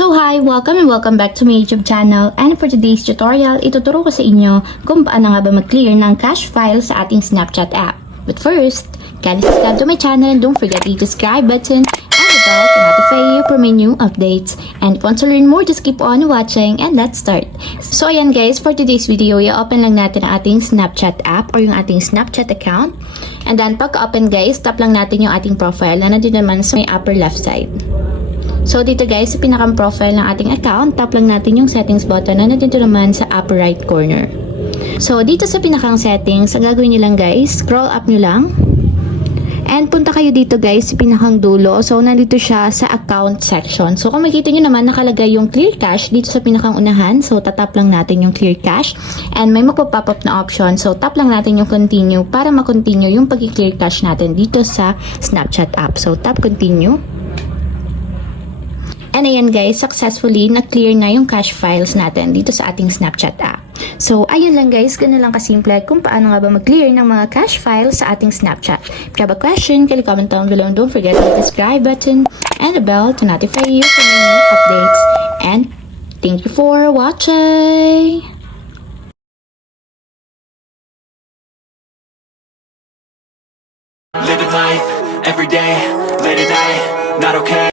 So hi! Welcome and welcome back to my YouTube channel, and for today's tutorial, ituturo ko sa inyo kung paano nga ba mag-clear ng cache file sa ating Snapchat app. But first, kindly subscribe to my channel and don't forget to hit the subscribe button and the bell to notify you for my new updates. And if you want to learn more, just keep on watching and let's start. So ayan guys, for today's video, i-open lang natin ang ating Snapchat app or yung ating Snapchat account. And then pag-open guys, tap lang natin yung ating profile na nandito naman sa may upper left side. So dito guys, sa pinakang profile ng ating account, tap lang natin yung settings button na nandito naman sa upper right corner. So dito sa pinakang settings, ang gagawin nyo lang guys, scroll up nyo lang. And punta kayo dito guys, sa pinakang dulo. So nandito siya sa account section. So kung makikita nyo naman, nakalagay yung clear cache dito sa pinakang unahan. So tatap lang natin yung clear cache. And may magpo-pop up na option. So tap lang natin yung continue para ma-continue yung pag-clear cache natin dito sa Snapchat app. So tap continue. And ayan guys, successfully na-clear na yung cache files natin dito sa ating Snapchat app. So ayun lang guys, ganun lang kasimple kung paano nga ba mag-clear ng mga cache files sa ating Snapchat. If you have a question, kindly comment down below and don't forget to hit the subscribe button and the bell to notify you for my new updates. And thank you for watching! Living life, every day, late at night, not okay.